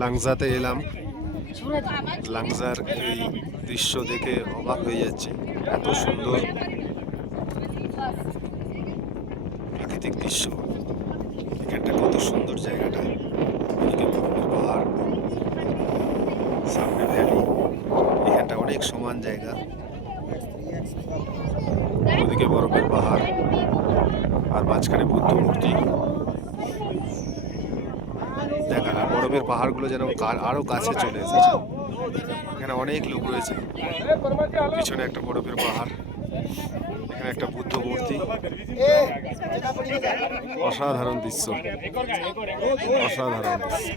লাংজাতে এলাম। লাংজার এই দৃশ্য দেখে অবাক হয়ে যাচ্ছে, এত সুন্দর প্রাকৃতিক দৃশ্য। এখানটা কত সুন্দর জায়গাটা, এদিকে বরফের পাহাড়, সামনে ভ্যালি, এখানটা অনেক সমান জায়গা, ওদিকে বরফের পাহাড় আর মাঝখানে বুদ্ধ মূর্তি। দেখা বরফের পাহাড়গুলো যেন আরো কাছে চলে এসেছে। এখানে অনেক লোক রয়েছে, পিছনে একটা বরফের পাহাড়, এখানে একটা বুদ্ধ মূর্তি। অসাধারণ দৃশ্য, অসাধারণ দৃশ্য।